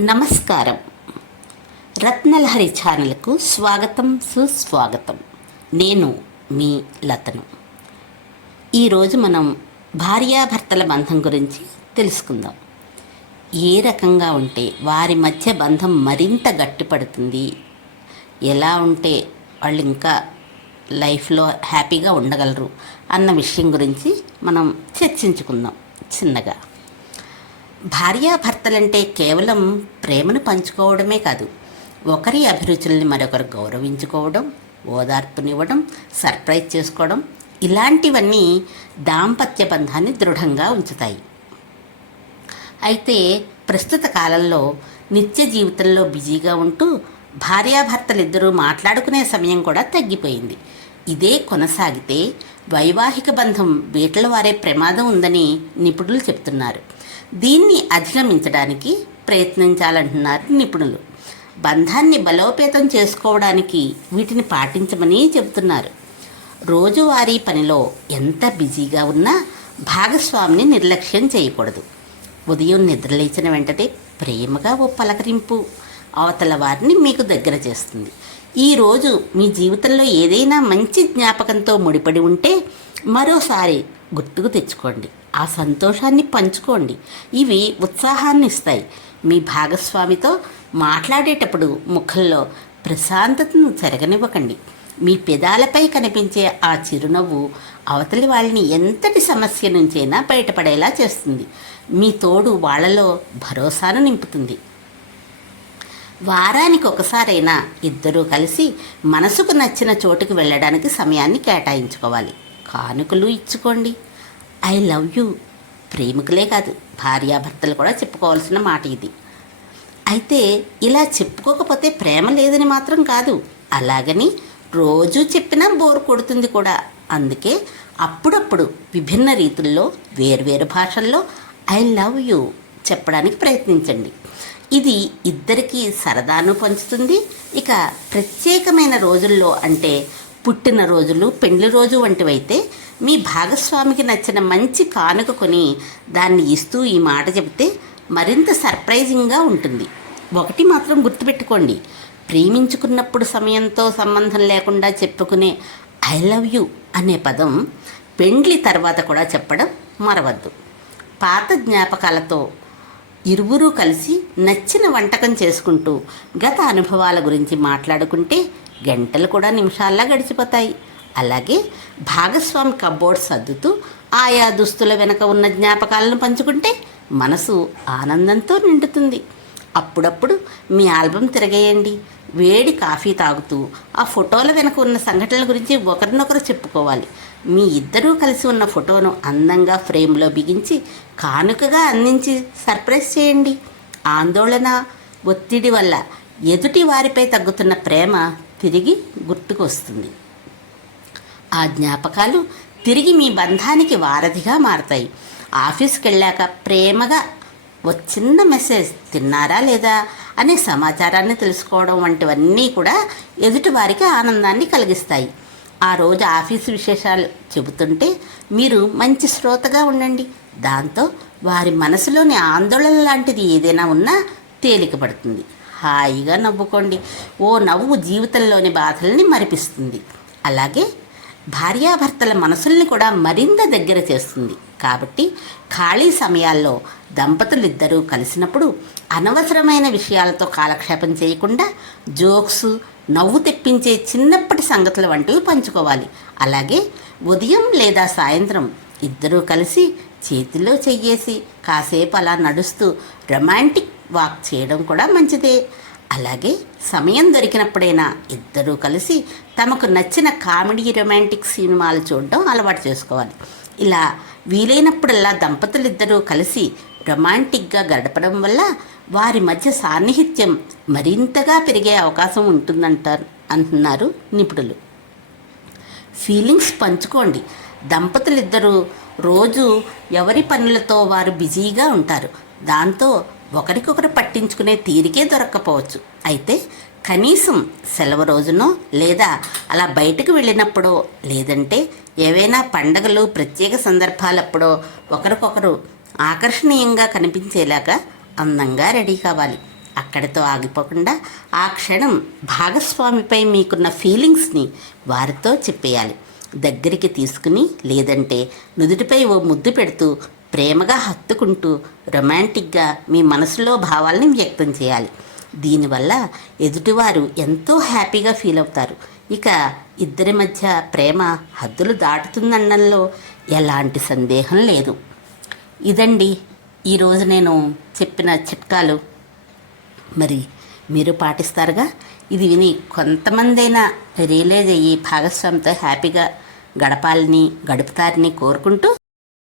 నమస్కారం. రత్నలహరి ఛానల్కు స్వాగతం సుస్వాగతం. నేను మీ లతను. ఈరోజు మనం భార్యాభర్తల బంధం గురించి తెలుసుకుందాం. ఏ రకంగా ఉంటే వారి మధ్య బంధం మరింత గట్టిపడుతుంది? ఎలా ఉంటే వాళ్ళు ఇంకా లైఫ్లో హ్యాపీగా ఉండగలరు? అన్న విషయం గురించి మనం చర్చించుకుందాం. చిన్నగా. భార్యాభర్తలంటే కేవలం ప్రేమను పంచుకోవడమే కాదు ఒకరి అభిరుచుల్ని మరొకరు గౌరవించుకోవడం ఓదార్పునివ్వడం సర్ప్రైజ్ చేసుకోవడం ఇలాంటివన్నీ దాంపత్య బంధాన్ని దృఢంగా ఉంచుతాయి. అయితే ప్రస్తుత కాలంలో నిత్య జీవితంలో బిజీగా ఉంటూ భార్యాభర్తలిద్దరూ మాట్లాడుకునే సమయం కూడా తగ్గిపోయింది. ఇదే కొనసాగితే వైవాహిక బంధం బీటల వారే ప్రమాదం ఉందని నిపుణులు చెప్తున్నారు. దీన్ని అధిగమించడానికి ప్రయత్నించాలంటున్నారు నిపుణులు. బంధాన్ని బలోపేతం చేసుకోవడానికి వీటిని పాటించమని చెబుతున్నారు. రోజువారీ పనిలో ఎంత బిజీగా ఉన్నా భాగస్వామిని నిర్లక్ష్యం చేయకూడదు. ఉదయం నిద్రలేచిన వెంటనే ప్రేమగా ఓ పలకరింపు అవతల వారిని మీకు దగ్గర చేస్తుంది. ఈరోజు మీ జీవితంలో ఏదైనా మంచి జ్ఞాపకంతో ముడిపడి ఉంటే మరోసారి గుర్తుకు తెచ్చుకోండి. ఆ సంతోషాన్ని పంచుకోండి. ఇవి ఉత్సాహాన్ని ఇస్తాయి మీ భాగస్వామితో మాట్లాడేటప్పుడు ముఖంలో ప్రశాంతతను జరగనివ్వకండి. మీ పెదాలపై కనిపించే ఆ చిరునవ్వు అవతలి వాళ్ళని ఎంతటి సమస్య నుంచైనా బయటపడేలా చేస్తుంది. మీ తోడు వాళ్ళలో భరోసాను నింపుతుంది. వారానికి ఒకసారైనా ఇద్దరూ కలిసి మనసుకు నచ్చిన చోటుకు వెళ్ళడానికి సమయాన్ని కేటాయించుకోవాలి. కానుకలు ఇచ్చుకోండి. ఐ లవ్ యూ ప్రేమికులే కాదు భార్యాభర్తలు కూడా చెప్పుకోవాల్సిన మాట ఇది. అయితే ఇలా చెప్పుకోకపోతే ప్రేమ లేదని మాత్రం కాదు. అలాగని రోజు చెప్పినా బోర్ కొడుతుంది కూడా. అందుకే అప్పుడప్పుడు విభిన్న రీతుల్లో వేర్వేరు భాషల్లో ఐ లవ్ యూ చెప్పడానికి ప్రయత్నించండి. ఇది ఇద్దరికీ సరదాను పంచుతుంది. ఇక ప్రత్యేకమైన రోజుల్లో అంటే పుట్టినరోజులు పెండ్లి రోజు వంటివైతే మీ భాగస్వామికి నచ్చిన మంచి కానుక కొని దాన్ని ఇస్తూ ఈ మాట చెబితే మరింత సర్ప్రైజింగ్గా ఉంటుంది. ఒకటి మాత్రం గుర్తుపెట్టుకోండి. ప్రేమించుకున్నప్పుడు సమయంతో సంబంధం లేకుండా చెప్పుకునే ఐ లవ్ యూ అనే పదం పెండ్లి తర్వాత కూడా చెప్పడం మరవద్దు. పాత జ్ఞాపకాలతో ఇరువురూ కలిసి నచ్చిన వంటకం చేసుకుంటూ గత అనుభవాల గురించి మాట్లాడుకుంటే గంటలు కూడా నిమిషాల్లా గడిచిపోతాయి. అలాగే భాగస్వామి కబ్బోర్డ్ సర్దుతూ ఆయా దుస్తుల వెనక ఉన్న జ్ఞాపకాలను పంచుకుంటే మనసు ఆనందంతో నిండుతుంది. అప్పుడప్పుడు మీ ఆల్బం తిరగేయండి. వేడి కాఫీ తాగుతూ ఆ ఫోటోల వెనక ఉన్న సంఘటనల గురించి ఒకరినొకరు చెప్పుకోవాలి. మీ ఇద్దరూ కలిసి ఉన్న ఫోటోను అందంగా ఫ్రేమ్లో బిగించి కానుకగా అందించి సర్ప్రైజ్ చేయండి. ఆందోళన ఒత్తిడి వల్ల ఎదుటి వారిపై తగ్గుతున్న ప్రేమ తిరిగి గుర్తుకొస్తుంది. ఆ జ్ఞాపకాలు తిరిగి మీ బంధానికి వారధిగా మారతాయి. ఆఫీస్కి వెళ్ళాక ప్రేమగా ఓ చిన్న మెసేజ్ తిన్నారా లేదా? అనే సమాచారాన్ని తెలుసుకోవడం వంటివన్నీ కూడా ఎదుటివారికి ఆనందాన్ని కలిగిస్తాయి. ఆ రోజు ఆఫీసు విశేషాలు చెబుతుంటే మీరు మంచి శ్రోతగా ఉండండి. దాంతో వారి మనసులోని ఆందోళన లాంటిది ఏదైనా ఉన్నా తేలిక పడుతుంది హాయిగా నవ్వుకోండి. ఓ నవ్వు జీవితంలోని బాధల్ని మరిపిస్తుంది. అలాగే భార్యాభర్తల మనసుల్ని కూడా మరింత దగ్గర చేస్తుంది. కాబట్టి ఖాళీ సమయాల్లో దంపతులిద్దరూ కలిసినప్పుడు అనవసరమైన విషయాలతో కాలక్షేపం చేయకుండా జోక్స్ నవ్వు తెప్పించే చిన్నప్పటి సంగతుల వంటివి పంచుకోవాలి. అలాగే ఉదయం లేదా సాయంత్రం ఇద్దరూ కలిసి చేతిలో చెయ్యేసి కాసేపు అలా నడుస్తూ రొమాంటిక్ వాక్ చేయడం కూడా మంచిదే. అలాగే సమయం దొరికినప్పుడైనా ఇద్దరూ కలిసి తమకు నచ్చిన కామెడీ రొమాంటిక్ సినిమాలు చూడడం అలవాటు చేసుకోవాలి. ఇలా వీలైనప్పుడల్లా దంపతులిద్దరూ కలిసి రొమాంటిక్గా గడపడం వల్ల వారి మధ్య సాన్నిహిత్యం మరింతగా పెరిగే అవకాశం ఉంటుందంటారు అంటున్నారు నిపుణులు. ఫీలింగ్స్ పంచుకోండి. దంపతులిద్దరూ రోజు ఎవరి పనులతో వారు బిజీగా ఉంటారు. దాంతో ఒకరికొకరు పట్టించుకునే తీరికే దొరక్కపోవచ్చు. అయితే కనీసం సెలవు రోజునో లేదా అలా బయటకు వెళ్ళినప్పుడో లేదంటే ఏవైనా పండగలు ప్రత్యేక సందర్భాలప్పుడో ఒకరికొకరు ఆకర్షణీయంగా కనిపించేలాగా అందంగా రెడీ కావాలి. అక్కడితో ఆగిపోకుండా ఆ క్షణం భాగస్వామిపై మీకున్న ఫీలింగ్స్ని వారితో చెప్పేయాలి. దగ్గరికి తీసుకుని లేదంటే నుదుటిపై ఓ ముద్దు పెడుతూ ప్రేమగా హత్తుకుంటూ రొమాంటిక్గా మీ మనసులో భావాలను వ్యక్తం చేయాలి. దీనివల్ల ఎదుటివారు ఎంతో హ్యాపీగా ఫీల్ అవుతారు. ఇక ఇద్దరి మధ్య ప్రేమ హద్దులు దాటుతుందనడంలో ఎలాంటి సందేహం లేదు. ఇదండి ఈరోజు నేను చెప్పిన చిట్కాలు. మరి మీరు పాటిస్తారుగా? ఇది విని కొంతమందైనా రియలైజ్ అయ్యి భాగస్వామితో హ్యాపీగా గడపాలని గడుపుతారని కోరుకుంటూ